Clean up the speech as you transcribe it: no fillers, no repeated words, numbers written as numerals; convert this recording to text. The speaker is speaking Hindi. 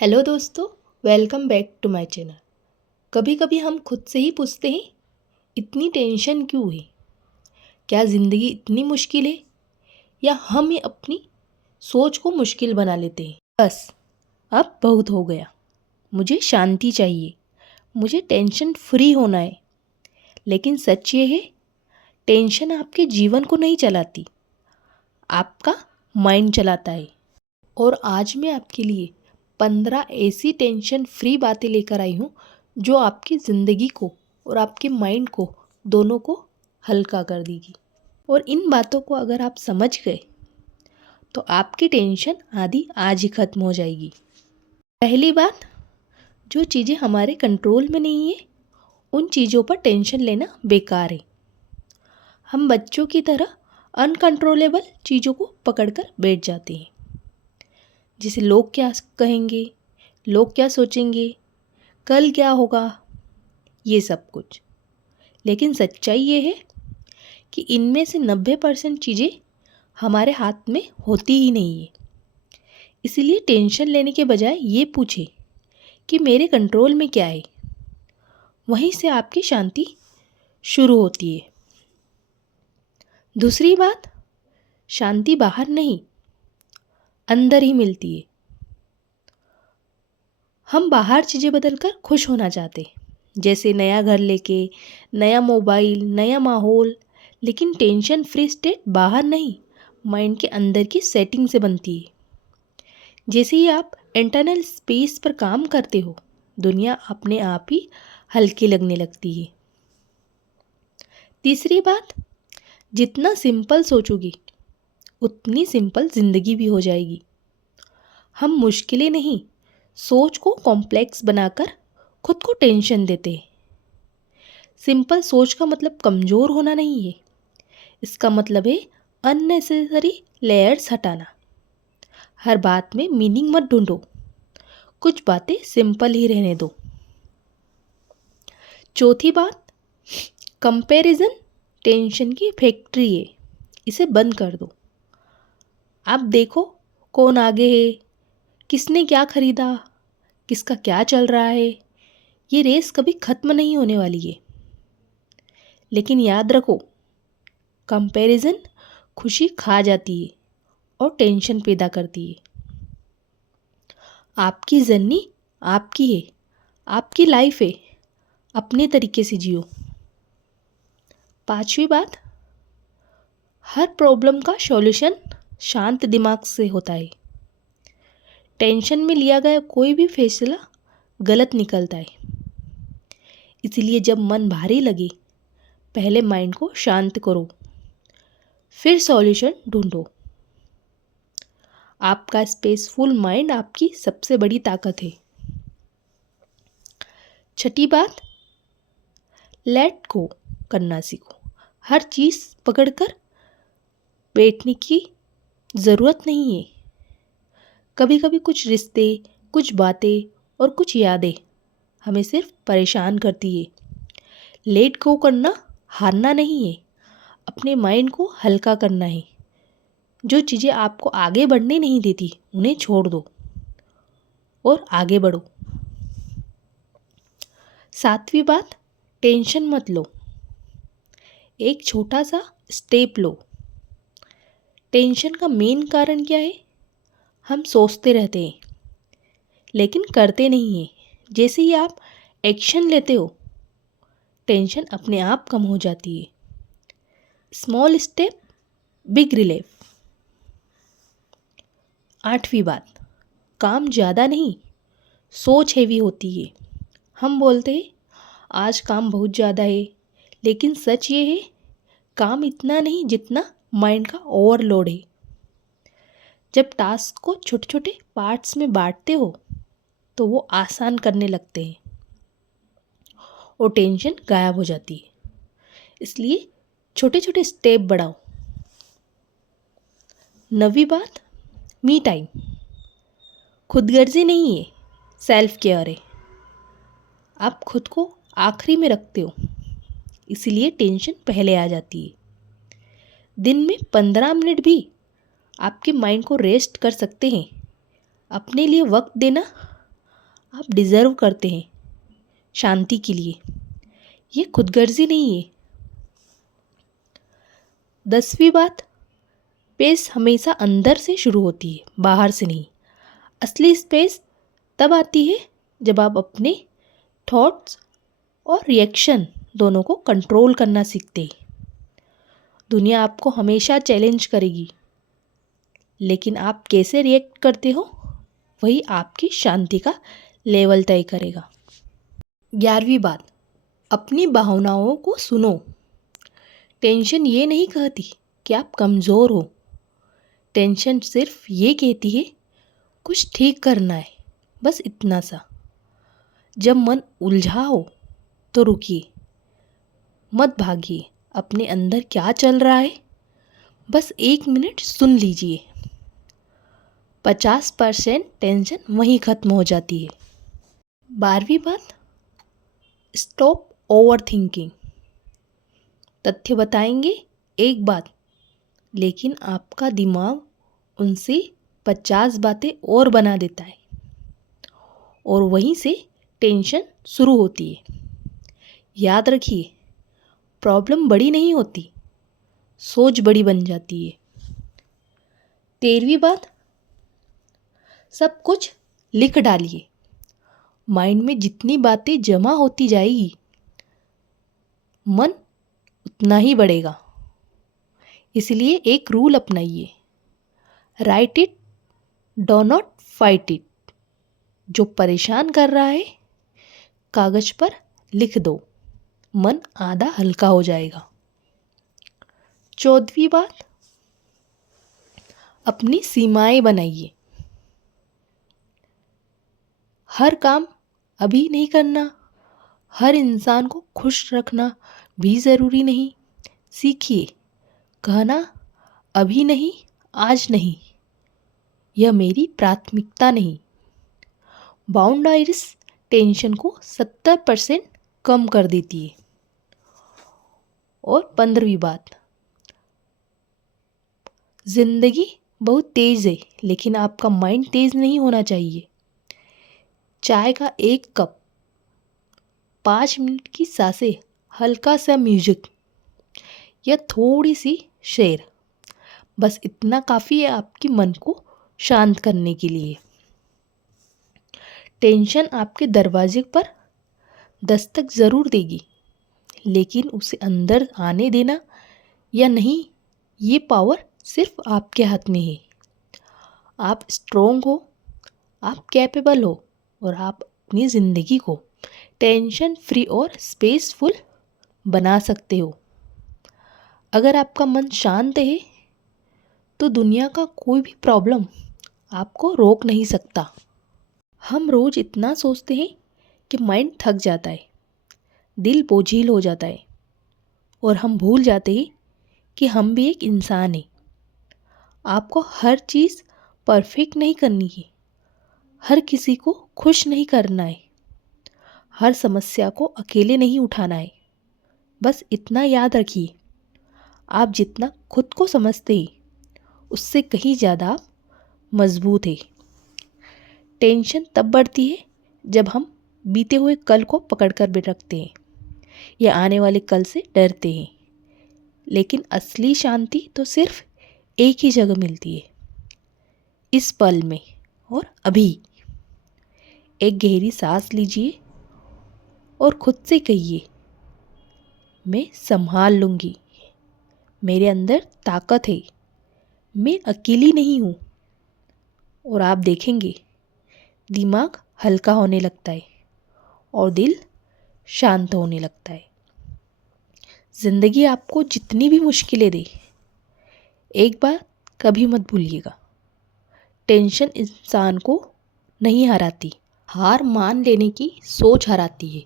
हेलो दोस्तों, welcome back to my channel. कभी कभी हम खुद से ही पूछते हैं, इतनी टेंशन क्यों है? क्या ज़िंदगी इतनी मुश्किल है या हम ही अपनी सोच को मुश्किल बना लेते हैं? बस, अब बहुत हो गया। मुझे शांति चाहिए, मुझे टेंशन फ्री होना है। लेकिन सच ये है, टेंशन आपके जीवन को नहीं चलाती, आपका माइंड चलाता है। और आज मैं आपके लिए 15 ऐसी टेंशन फ्री बातें लेकर आई हूँ जो आपकी ज़िंदगी को और आपके माइंड को दोनों को हल्का कर देगी। और इन बातों को अगर आप समझ गए तो आपकी टेंशन आधी आज ही ख़त्म हो जाएगी। पहली बात, जो चीज़ें हमारे कंट्रोल में नहीं है उन चीज़ों पर टेंशन लेना बेकार है। हम बच्चों की तरह अनकंट्रोलेबल चीज़ों को पकड़कर बैठ जाते हैं, जैसे लोग क्या कहेंगे, लोग क्या सोचेंगे, कल क्या होगा, ये सब कुछ। लेकिन सच्चाई ये है कि इनमें से 90% चीज़ें हमारे हाथ में होती ही नहीं है। इसीलिए टेंशन लेने के बजाय ये पूछे कि मेरे कंट्रोल में क्या है। वहीं से आपकी शांति शुरू होती है। दूसरी बात, शांति बाहर नहीं, अंदर ही मिलती है। हम बाहर चीज़ें बदलकर खुश होना चाहते हैं, जैसे नया घर लेके, नया मोबाइल, नया माहौल। लेकिन टेंशन फ्री स्टेट बाहर नहीं, माइंड के अंदर की सेटिंग से बनती है। जैसे ही आप इंटरनल स्पेस पर काम करते हो, दुनिया अपने आप ही हल्की लगने लगती है। तीसरी बात, जितना सिंपल सोचोगी उतनी सिंपल ज़िंदगी भी हो जाएगी। हम मुश्किलें नहीं, सोच को कॉम्प्लेक्स बनाकर खुद को टेंशन देते हैं। सिंपल सोच का मतलब कमज़ोर होना नहीं है, इसका मतलब है अननेसेसरी लेयर्स हटाना। हर बात में मीनिंग मत ढूंढो, कुछ बातें सिंपल ही रहने दो। चौथी बात, कंपैरिजन टेंशन की फैक्ट्री है, इसे बंद कर दो। आप देखो कौन आगे है, किसने क्या खरीदा, किसका क्या चल रहा है। ये रेस कभी ख़त्म नहीं होने वाली है। लेकिन याद रखो, कंपैरिजन खुशी खा जाती है और टेंशन पैदा करती है। आपकी जर्नी आपकी है, आपकी लाइफ है, अपने तरीके से जियो। पांचवी बात, हर प्रॉब्लम का सॉल्यूशन शांत दिमाग से होता है। टेंशन में लिया गया कोई भी फैसला गलत निकलता है। इसलिए जब मन भारी लगे, पहले माइंड को शांत करो, फिर सॉल्यूशन ढूंढो। आपका स्पेसफुल माइंड आपकी सबसे बड़ी ताकत है। छठी बात, लेट गो करना सीखो। हर चीज़ पकड़कर बैठने की ज़रूरत नहीं है। कभी कभी कुछ रिश्ते, कुछ बातें और कुछ यादें हमें सिर्फ परेशान करती है। लेट गो करना हारना नहीं है, अपने माइंड को हल्का करना है। जो चीज़ें आपको आगे बढ़ने नहीं देती उन्हें छोड़ दो और आगे बढ़ो। सातवीं बात, टेंशन मत लो, एक छोटा सा स्टेप लो। टेंशन का मेन कारण क्या है? हम सोचते रहते हैं लेकिन करते नहीं हैं। जैसे ही आप एक्शन लेते हो, टेंशन अपने आप कम हो जाती है। Small step, big relief. आठवीं बात, काम ज़्यादा नहीं, सोच हैवी होती है। हम बोलते हैं आज काम बहुत ज़्यादा है, लेकिन सच ये है काम इतना नहीं जितना माइंड का ओवरलोड है। जब टास्क को छोटे छोटे पार्ट्स में बांटते हो तो वो आसान करने लगते हैं और टेंशन गायब हो जाती है। इसलिए छोटे छोटे स्टेप बढ़ाओ। नवीं बात, मी टाइम। खुदगर्जी नहीं है, सेल्फ केयर है। आप खुद को आखिरी में रखते हो, इसीलिए टेंशन पहले आ जाती है। दिन में 15 मिनट भी आपके माइंड को रेस्ट कर सकते हैं। अपने लिए वक्त देना आप डिज़र्व करते हैं शांति के लिए। ये खुदगर्जी नहीं है। 10वीं बात, स्पेस हमेशा अंदर से शुरू होती है, बाहर से नहीं। असली स्पेस तब आती है जब आप अपने थॉट्स और रिएक्शन दोनों को कंट्रोल करना सीखते हैं। दुनिया आपको हमेशा चैलेंज करेगी, लेकिन आप कैसे रिएक्ट करते हो वही आपकी शांति का लेवल तय करेगा। 11वीं बात, अपनी भावनाओं को सुनो। टेंशन ये नहीं कहती कि आप कमज़ोर हो। टेंशन सिर्फ ये कहती है कुछ ठीक करना है, बस इतना सा। जब मन उलझा हो तो रुकिए, मत भागिए। अपने अंदर क्या चल रहा है बस 1 मिनट सुन लीजिए। 50% टेंशन वहीं ख़त्म हो जाती है। 12वीं बात, स्टॉप ओवर थिंकिंग। तथ्य बताएंगे एक बात, लेकिन आपका दिमाग उनसे 50 बातें और बना देता है और वहीं से टेंशन शुरू होती है। याद रखिए, प्रॉब्लम बड़ी नहीं होती, सोच बड़ी बन जाती है। 13वीं बात, सब कुछ लिख डालिए। माइंड में जितनी बातें जमा होती जाएगी, मन उतना ही बढ़ेगा। इसलिए एक रूल अपनाइए, write it, do not fight it. जो परेशान कर रहा है कागज पर लिख दो, मन आधा हल्का हो जाएगा। 14वीं बात, अपनी सीमाएं बनाइए। हर काम अभी नहीं करना, हर इंसान को खुश रखना भी ज़रूरी नहीं। सीखिए कहना अभी नहीं, आज नहीं, यह मेरी प्राथमिकता नहीं। बाउंड्रीज टेंशन को 70% कम कर देती है। और 15वीं बात, ज़िंदगी बहुत तेज़ है, लेकिन आपका माइंड तेज़ नहीं होना चाहिए। चाय का 1 कप, 5 मिनट की सांसें, हल्का सा म्यूजिक या थोड़ी सी शेर, बस इतना काफ़ी है आपके मन को शांत करने के लिए। टेंशन आपके दरवाजे पर दस्तक ज़रूर देगी, लेकिन उसे अंदर आने देना या नहीं, ये पावर सिर्फ आपके हाथ में है। आप स्ट्रोंग हो, आप कैपेबल हो और आप अपनी ज़िंदगी को टेंशन फ्री और स्पेसफुल बना सकते हो। अगर आपका मन शांत है तो दुनिया का कोई भी प्रॉब्लम आपको रोक नहीं सकता। हम रोज़ इतना सोचते हैं कि माइंड थक जाता है, दिल बोझिल हो जाता है और हम भूल जाते हैं कि हम भी एक इंसान हैं। आपको हर चीज़ परफेक्ट नहीं करनी है, हर किसी को खुश नहीं करना है, हर समस्या को अकेले नहीं उठाना है। बस इतना याद रखिए, आप जितना खुद को समझते हैं उससे कहीं ज़्यादा आप मजबूत है। टेंशन तब बढ़ती है जब हम बीते हुए कल को पकड़कर रखते हैं या आने वाले कल से डरते हैं, लेकिन असली शांति तो सिर्फ एक ही जगह मिलती है, इस पल में और अभी। एक गहरी सांस लीजिए और खुद से कहिए, मैं संभाल लूँगी, मेरे अंदर ताकत है, मैं अकेली नहीं हूँ। और आप देखेंगे दिमाग हल्का होने लगता है और दिल शांत होने लगता है। ज़िंदगी आपको जितनी भी मुश्किलें दे, एक बात कभी मत भूलिएगा, टेंशन इंसान को नहीं हराती, हार मान लेने की सोच हराती है।